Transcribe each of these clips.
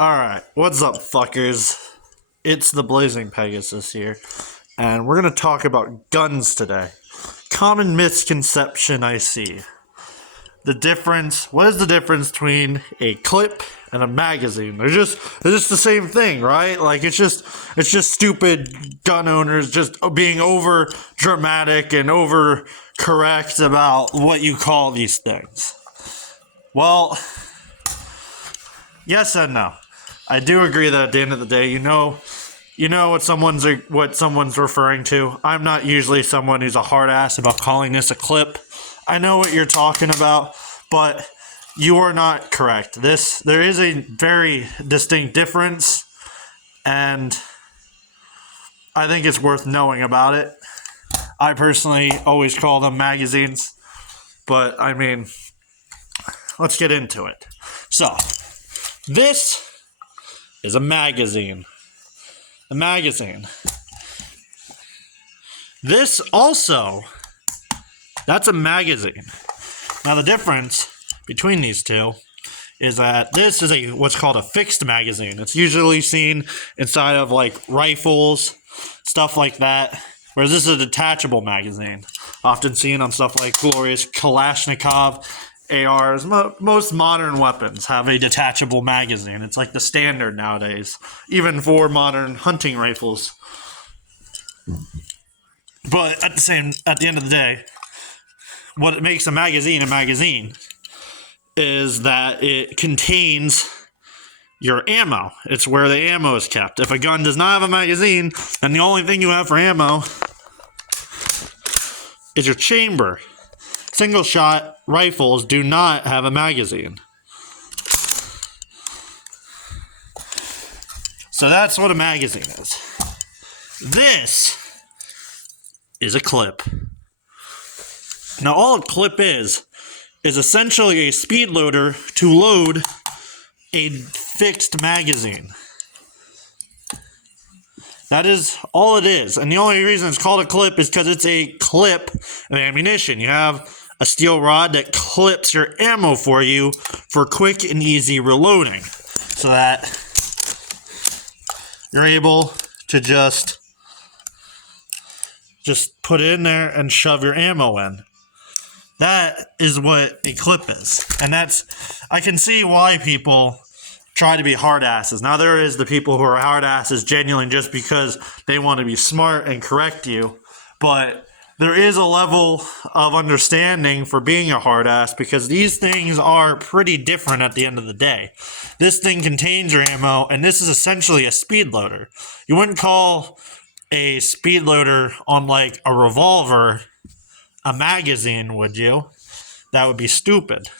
Alright, what's up, fuckers? It's the Blazing Pegasus here, and we're gonna talk about guns today. Common misconception I see. What is the difference between a clip and a magazine? They're just the same thing, right? Like, it's just stupid gun owners just being over dramatic and over correct about what you call these things. Well, yes and no. I do agree that at the end of the day, you know what someone's referring to. I'm not usually someone who's a hard ass about calling this a clip. I know what you're talking about, but you are not correct. There is a very distinct difference, and I think it's worth knowing about it. I personally always call them magazines, but I mean, let's get into it. So, this is a magazine. A magazine. This also, that's a magazine. Now the difference between these two is that this is what's called a fixed magazine. It's usually seen inside of like rifles, stuff like that, whereas this is a detachable magazine. Often seen on stuff like glorious Kalashnikov, ARs. Most modern weapons have a detachable magazine. It's like the standard nowadays, even for modern hunting rifles. But at the end of the day, what makes a magazine is that it contains your ammo. It's where the ammo is kept. If a gun does not have a magazine, then the only thing you have for ammo is your chamber. Single shot rifles do not have a magazine. So that's what a magazine is. This is a clip. Now all a clip is essentially a speed loader to load a fixed magazine. That is all it is. And the only reason it's called a clip is because it's a clip of ammunition. You have a steel rod that clips your ammo for you for quick and easy reloading, so that you're able to just put it in there and shove your ammo in. That is what a clip is. And I can see why people try to be hard asses. Now there is the people who are hard asses genuinely just because they want to be smart and correct you, but there is a level of understanding for being a hard ass because these things are pretty different at the end of the day. This thing contains your ammo, and this is essentially a speed loader. You wouldn't call a speed loader on like a revolver a magazine, would you? That would be stupid.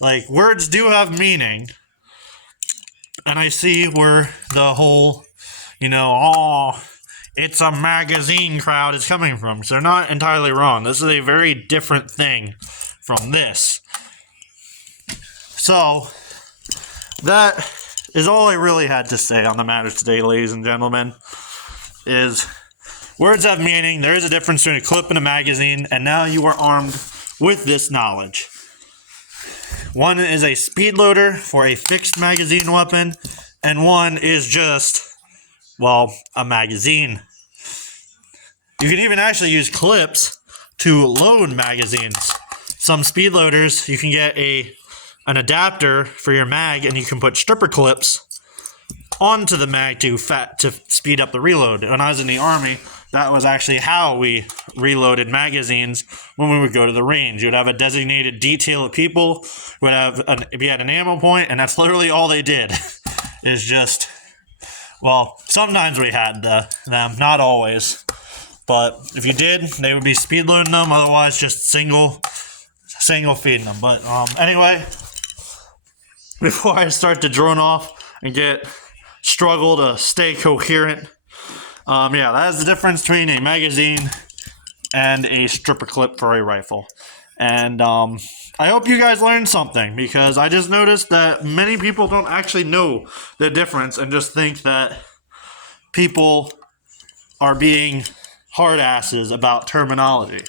Like, words do have meaning, and I see where the whole, it's a magazine crowd is coming from. So they're not entirely wrong. This is a very different thing from this. So, that is all I really had to say on the matter today, ladies and gentlemen, is words have meaning. There is a difference between a clip and a magazine, and now you are armed with this knowledge. One is a speed loader for a fixed magazine weapon, and one is just, a magazine. You can even actually use clips to load magazines. Some speed loaders, you can get an adapter for your mag, and you can put stripper clips onto the mag to speed up the reload. When I was in the Army, that was actually how we reloaded magazines when we would go to the range. You would have a designated detail of people who would be at an ammo point, and that's literally all they did. Is just, sometimes we had them, not always. But if you did, they would be speed loading them. Otherwise, just single feeding them. But anyway, before I start to drone off and struggle to stay coherent, that is the difference between a magazine and a stripper clip for a rifle. And I hope you guys learned something, because I just noticed that many people don't actually know the difference and just think that people are being hard asses about terminology.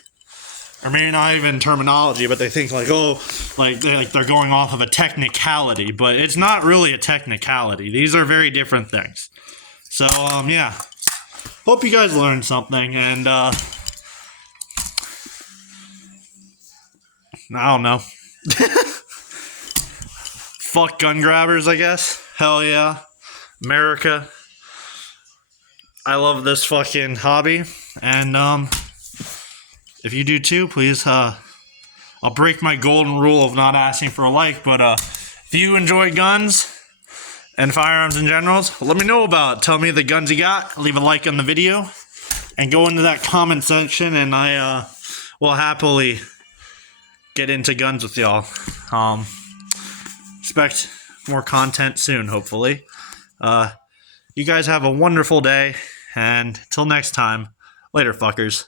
or maybe not even terminology, but they think like, oh, they're going off of a technicality, but it's not really a technicality. These are very different things. So, yeah. Hope you guys learned something, and, I don't know. Fuck gun grabbers, I guess. Hell yeah. America. I love this fucking hobby, and, if you do too, please, I'll break my golden rule of not asking for a like, but, if you enjoy guns and firearms in general, let me know about it. Tell me the guns you got, leave a like on the video, and go into that comment section, and I, will happily get into guns with y'all. Expect more content soon, hopefully. You guys have a wonderful day, and till next time, later, fuckers.